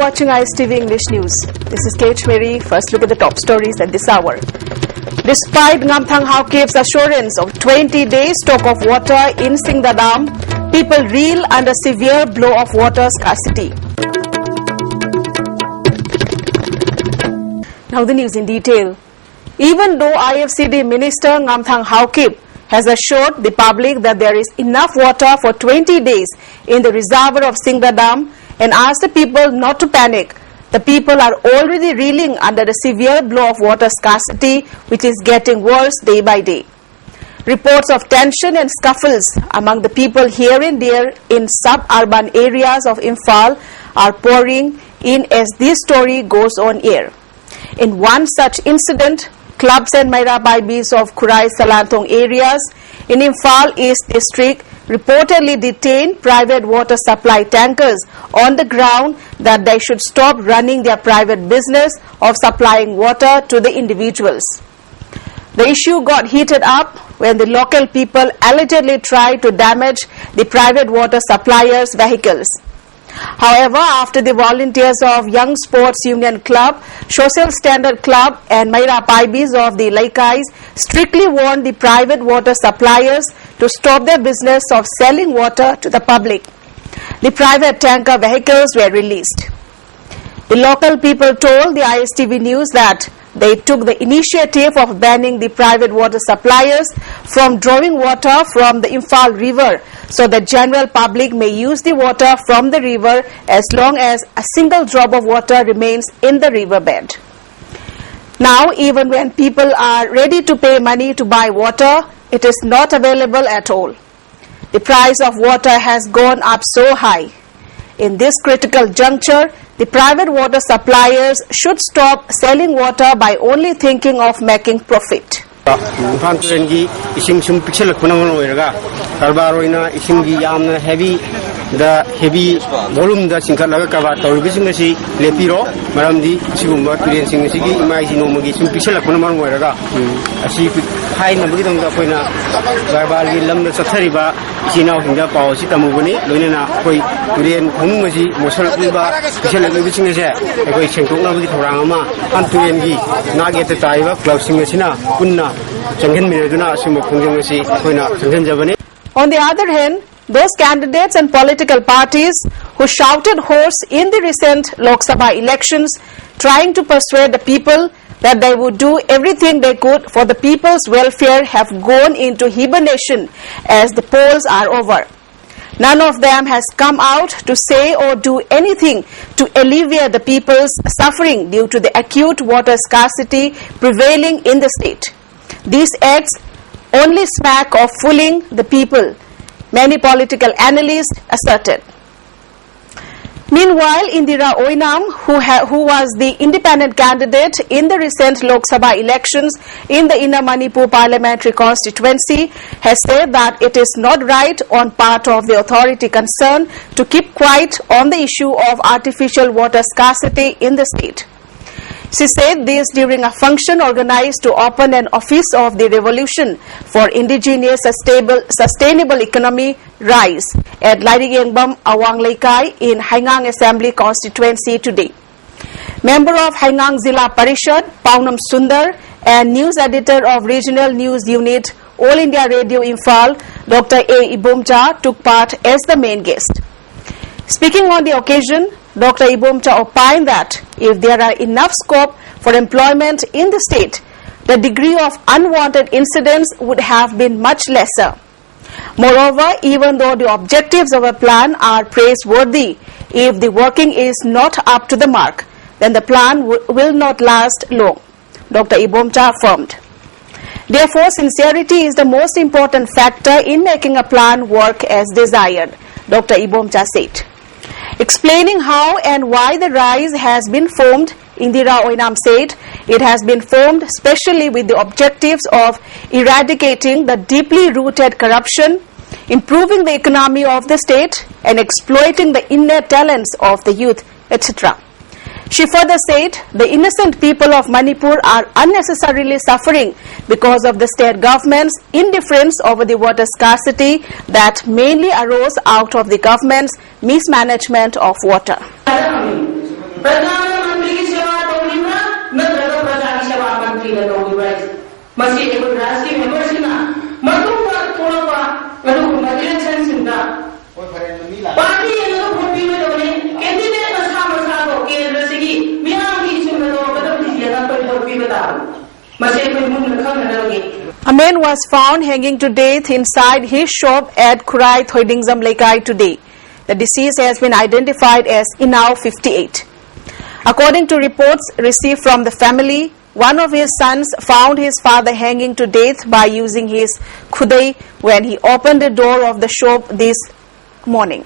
watching ISTV English News. This is Kate Mary. First look at the top stories at this hour. Despite Ngamthang Haokip's assurance of 20 days stock of water in Singda Dam, people reel under severe blow of water scarcity. Now the news in detail. Even though IFCD Minister Ngamthang Haokip has assured the public that there is enough water for 20 days in the reservoir of Singda Dam and asked the people not to panic, the people are already reeling under the severe blow of water scarcity, which is getting worse day by day. Reports of tension and scuffles among the people here and there in suburban areas of Imphal are pouring in as this story goes on air. In one such incident, clubs and Mairabaibis of Kurai Salantong areas in Imphal East District reportedly detained private water supply tankers on the ground that they should stop running their private business of supplying water to the individuals. The issue got heated up when the local people allegedly tried to damage the private water suppliers' vehicles. However, after the volunteers of Young Sports Union Club, Social Standard Club and Maira Paibis of the Laikais strictly warned the private water suppliers to stop their business of selling water to the public, the private tanker vehicles were released. The local people told the ISTV News that they took the initiative of banning the private water suppliers from drawing water from the Imphal River so the general public may use the water from the river as long as a single drop of water remains in the riverbed. Now, even when people are ready to pay money to buy water, it is not available at all. The price of water has gone up so high. In this critical juncture, the private water suppliers should stop selling water by only thinking of making profit. The heavy volume that Sinkalaga Kavato business Lepiro, Maramdi, Sumba, Pirian Sigi, Imagino, some Pixel Kunaman Weraga. As if high number of the Puna, Barbari Lambda Satariba, Sina Hinda Pao, Sita Muguni, Lunina, Purian Kumuzi, Mosalabiba, Pixel business, a great Shankuna with Rama, Antuengi, Nageta Taiva, Klausing Messina, Puna, Shangan Miraduna, Sumo Kungasi, Puna, Sangan Javani. On the other hand, those candidates and political parties who shouted hoarse in the recent Lok Sabha elections, trying to persuade the people that they would do everything they could for the people's welfare, have gone into hibernation as the polls are over. None of them has come out to say or do anything to alleviate the people's suffering due to the acute water scarcity prevailing in the state. These acts only smack of fooling the people, many political analysts asserted. Meanwhile, Indira Oinam, who was the independent candidate in the recent Lok Sabha elections in the Inner Manipur parliamentary constituency, has said that it is not right on part of the authority concerned to keep quiet on the issue of artificial water scarcity in the state. She said this during a function organized to open an office of the Revolution for Indigenous Sustainable Economy RISE at Lairiyengbam Awang Laikai in Haingang Assembly constituency today. Member of Haingang Zilla Parishad, Paunam Sundar, and news editor of Regional News Unit, All India Radio Imphal, Dr. A. Ibomcha, took part as the main guest. Speaking on the occasion, Dr. Ibomcha opined that if there are enough scope for employment in the state, the degree of unwanted incidents would have been much lesser. Moreover, even though the objectives of a plan are praiseworthy, if the working is not up to the mark, then the plan will not last long, Dr. Ibomcha affirmed. Therefore, sincerity is the most important factor in making a plan work as desired, Dr. Ibomcha said. Explaining how and why the RISE has been formed, Indira Oinam said it has been formed specially with the objectives of eradicating the deeply rooted corruption, improving the economy of the state, and exploiting the innate talents of the youth, etc. She further said the innocent people of Manipur are unnecessarily suffering because of the state government's indifference over the water scarcity that mainly arose out of the government's mismanagement of water. प्रधानमंत्री की सेवा तौरीबा नत्रगा प्रजा की सेवा मंत्री ने तौरीबा मसी एक राष्ट्रीय मेंबर सिना मधुबा थोड़बा अदुगुमा इलेक्शन सिंदा पार्टी एनो भोटी में दोने कैंडिडेट मसा मसा को केंद्र सिगी मियां की सुन दो कदम दिया पर भोटी बता मसे कोई मुंह रखा न लगे. A man was found hanging to death inside his shop at Kurai Thoidingzam Lekai today. The deceased has been identified as Inau 58. According to reports received from the family, one of his sons found his father hanging to death by using his khudai when he opened the door of the shop this morning.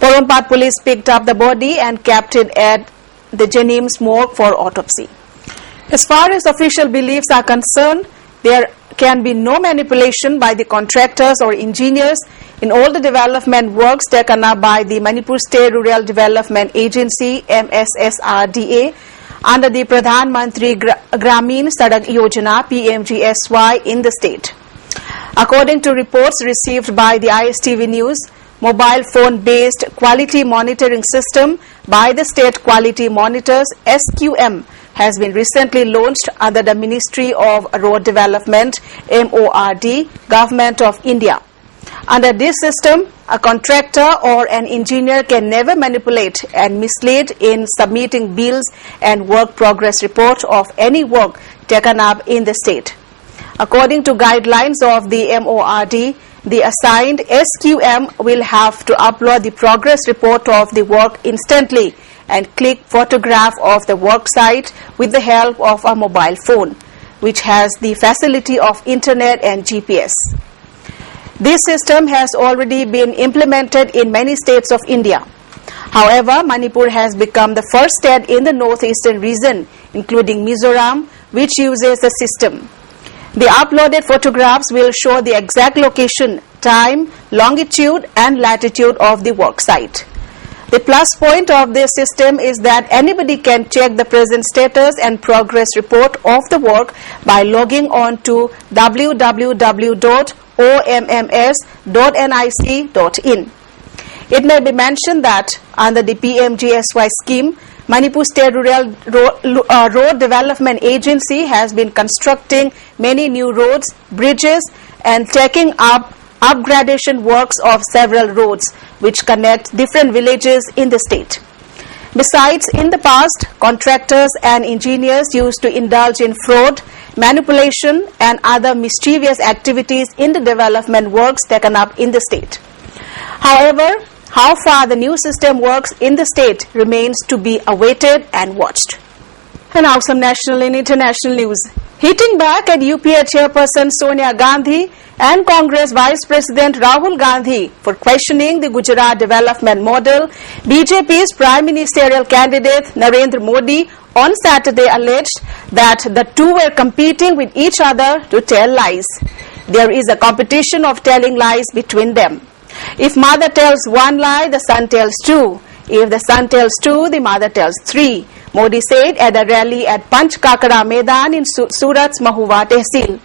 Porompat police picked up the body and kept it at the Jennings morgue for autopsy. As far as official beliefs are concerned, there can be no manipulation by the contractors or engineers in all the development works taken up by the Manipur State Rural Development Agency MSSRDA under the Pradhan Mantri Gramin Sadak Yojana PMGSY in the state. According to reports received by the ISTV News, mobile phone based quality monitoring system by the State Quality Monitors SQM has been recently launched under the Ministry of Road Development MORD, Government of India. Under this system, a contractor or an engineer can never manipulate and mislead in submitting bills and work progress report of any work taken up in the state. According to guidelines of the MORD, the assigned SQM will have to upload the progress report of the work instantly and click photograph of the work site with the help of a mobile phone, which has the facility of internet and GPS. This system has already been implemented in many states of India. However, Manipur has become the first state in the northeastern region, including Mizoram, which uses the system. The uploaded photographs will show the exact location, time, longitude and latitude of the work site. The plus point of this system is that anybody can check the present status and progress report of the work by logging on to www.omms.nic.in. It may be mentioned that under the PMGSY scheme, Manipur State Rural Road Development Agency has been constructing many new roads, bridges and taking up upgradation works of several roads which connect different villages in the state. Besides, in the past, contractors and engineers used to indulge in fraud, manipulation and other mischievous activities in the development works taken up in the state. However, how far the new system works in the state remains to be awaited and watched. And now some national and international news. Hitting back at UPA chairperson Sonia Gandhi and Congress Vice President Rahul Gandhi for questioning the Gujarat development model, BJP's Prime Ministerial candidate Narendra Modi on Saturday alleged that the two were competing with each other to tell lies. There is a competition of telling lies between them. If mother tells one lie, the son tells two. If the son tells two, the mother tells three, Modi said at a rally at Panch Kakara Maidan in Surat's Mahuwa Tehsil.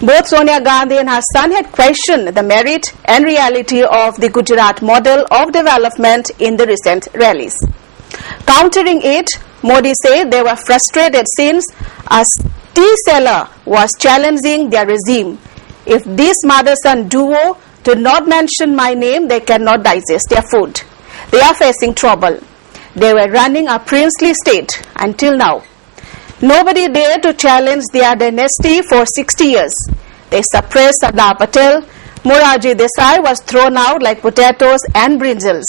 Both Sonia Gandhi and her son had questioned the merit and reality of the Gujarat model of development in the recent rallies. Countering it, Modi said they were frustrated since a tea seller was challenging their regime. If this mother-son duo do not mention my name, they cannot digest their food. They are facing trouble. They were running a princely state until now. Nobody dared to challenge their dynasty for 60 years. They suppressed Sardar Patel. Morarji Desai was thrown out like potatoes and brinjals.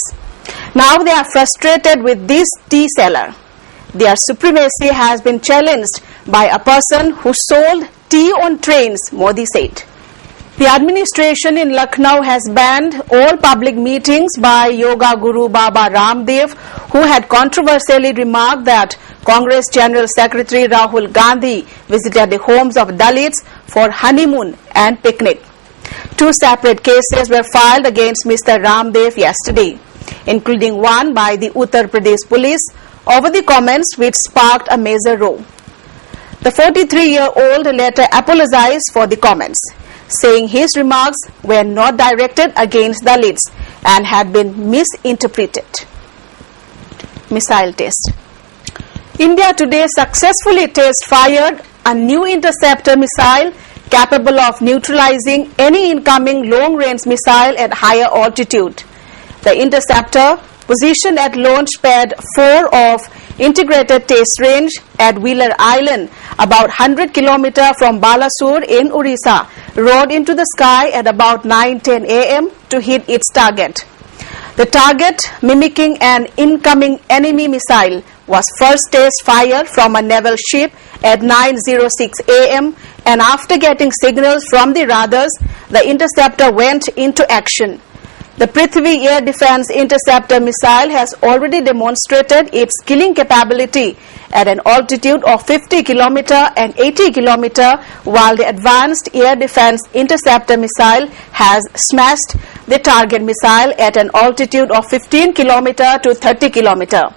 Now they are frustrated with this tea seller. Their supremacy has been challenged by a person who sold tea on trains, Modi said. The administration in Lucknow has banned all public meetings by Yoga Guru Baba Ramdev, who had controversially remarked that Congress General Secretary Rahul Gandhi visited the homes of Dalits for honeymoon and picnic. Two separate cases were filed against Mr. Ramdev yesterday, including one by the Uttar Pradesh police over the comments which sparked a major row. The 43-year-old later apologized for the comments, saying his remarks were not directed against Dalits and had been misinterpreted. Missile test. India today successfully test-fired a new interceptor missile capable of neutralizing any incoming long-range missile at higher altitude. The interceptor, positioned at Launch Pad 4 of Integrated Test Range at Wheeler Island, about 100 km from Balasore in Orissa, rode into the sky at about 9:10 a.m. to hit its target. The target, mimicking an incoming enemy missile, was first test-fired from a naval ship at 9:06 a.m. and after getting signals from the radars, the interceptor went into action. The Prithvi Air Defense Interceptor missile has already demonstrated its killing capability at an altitude of 50 km and 80 km, while the Advanced Air Defense Interceptor missile has smashed the target missile at an altitude of 15 km to 30 km.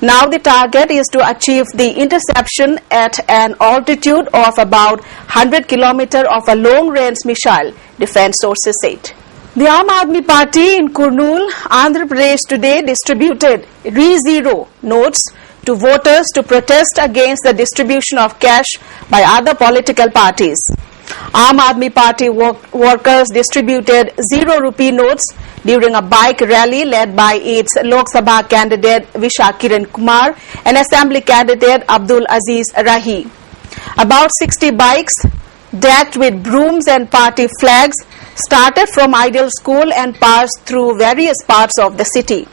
Now the target is to achieve the interception at an altitude of about 100 km of a long-range missile, defense sources said. The Aam Aadmi Party in Kurnool, Andhra Pradesh today distributed Re-Zero notes to voters to protest against the distribution of cash by other political parties. Aam Aadmi Party workers distributed 0 rupee notes during a bike rally led by its Lok Sabha candidate Visha Kiran Kumar and Assembly candidate Abdul Aziz Rahi. About 60 bikes decked with brooms and party flags started from Ideal School and passed through various parts of the city.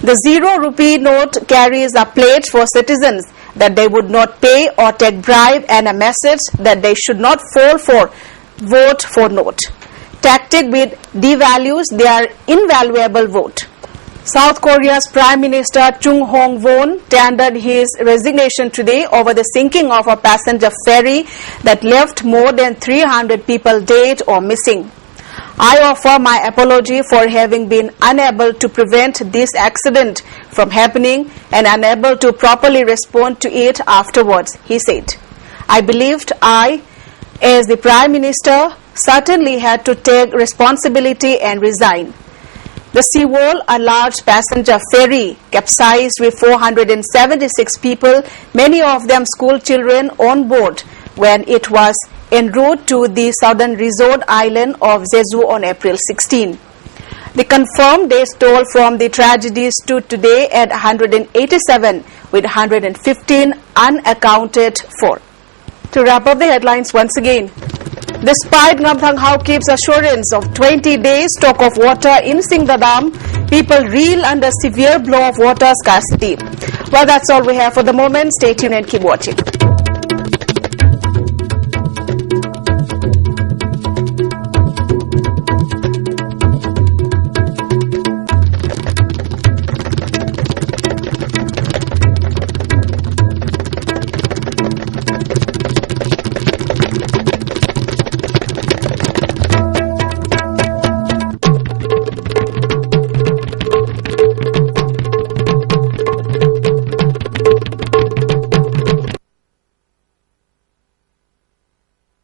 The 0 rupee note carries a pledge for citizens that they would not pay or take bribe and a message that they should not fall for vote for note tactic which devalues their invaluable vote. South Korea's Prime Minister Chung Hong-won tendered his resignation today over the sinking of a passenger ferry that left more than 300 people dead or missing. I offer my apology for having been unable to prevent this accident from happening and unable to properly respond to it afterwards, he said. I believed I, as the Prime Minister, certainly had to take responsibility and resign. The Seawall, a large passenger ferry, capsized with 476 people, many of them school children, on board when it was en route to the southern resort island of Jeju on April 16. The confirmed death toll from the tragedy stood today at 187, with 115 unaccounted for. To wrap up the headlines once again, despite Ngamthang Haokip's assurance of 20 days stock of water in Singda Dam, people reel under severe blow of water scarcity. Well, that's all we have for the moment. Stay tuned and keep watching.